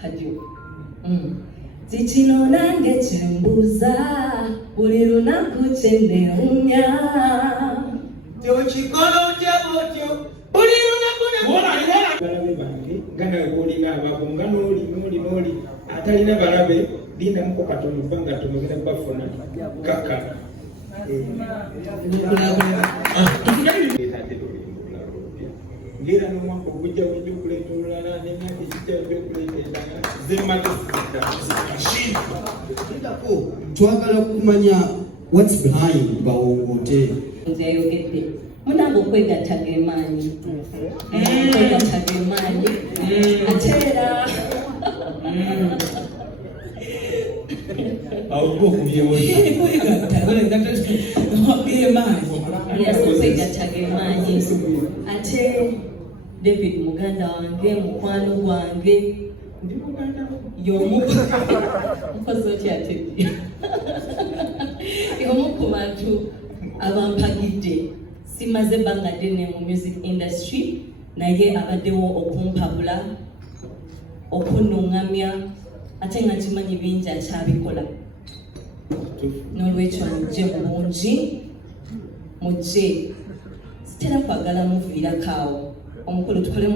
Kajyo. Zikino nange kyembuuza buli lunaku kye neewunya. Kyokikola otya bw'otyo buli lunaku balabe bange nga nawe bw'olinga ababo nga n'oli atalina balabe lindamuko katono kubanga tomugenda kubafuna kaka. Ngera n'omwaka ogujja bujja okuleeta olulala n'emyaka egijja bujja okuleeta endala zimmaze twagala kumanya what's behind babongote. Nze ayogedde munange okwegatta gemaanyi okwegatta gemaanyi ate era okwegatta gemaanyi ate David muganda wange mukwano gwange y'omu ku bantu abampagidde. Simaze ebbanga ddene mu music industry naye abaddewo okumpabula okunnuŋŋamya ate nga kimanyi bingi akyabikola. N'olwekyo mujje bulungi mujje sitera kwagala muviirako awo omukulu tukole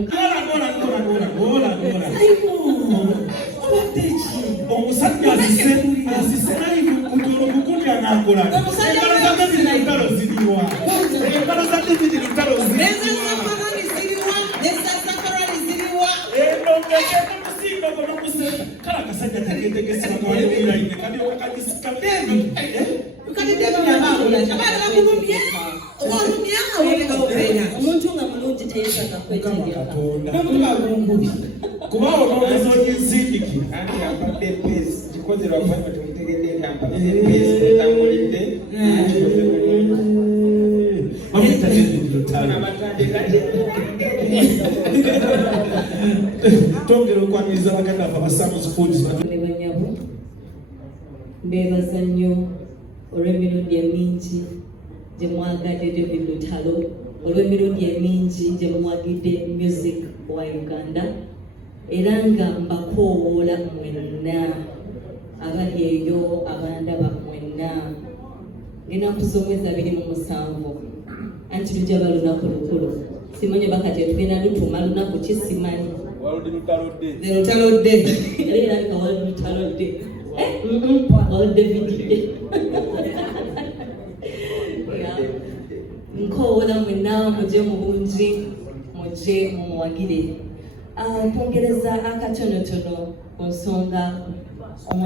omusajja asise okukumbya n'akola engalo ziriwa engalo zadde ziri lutalo ziriwa kala akasajja tagendegesibagawayoiraine kali okakisika omuntu nga mulungi teyeetaaga kwetegeka kuba olowooza oti nzijiki anti abadde pesi kikozerwa kubanga temutegedde entamba pesi otambulidde tongera okwaniriza baganda afe abasamuzi foods banyabo mbeebaza nnyo olw'emirundi emingi gye mwagadde David Lutalo, olw'emirundi emingi gye muwagidde music wa Uganda, era nga mbakoowoola mwenna abali eyo abandaba mwenna ng'ennaku z'omwezi 27 anti lujja ba lunaku lukulu. Simanyi bakati tugenda lutuuma lunaku ki simanyi. Lutalo dde. Era nga wali Lutalo dde. Wali David dde. Nkoowoola mwenna mujje mu bungi mujje mumuwagire. Kwongereza akatonotono ku nsonga